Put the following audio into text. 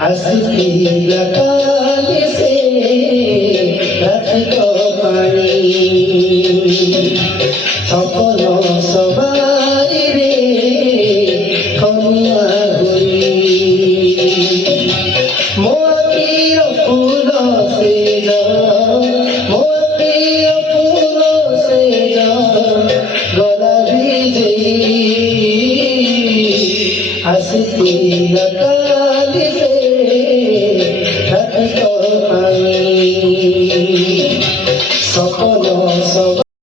हंसती लगाल से रख दो पानी सपनों सवारी रे कनिया हुई मोती फूल से मोती फूल से गला भी हंसती लगा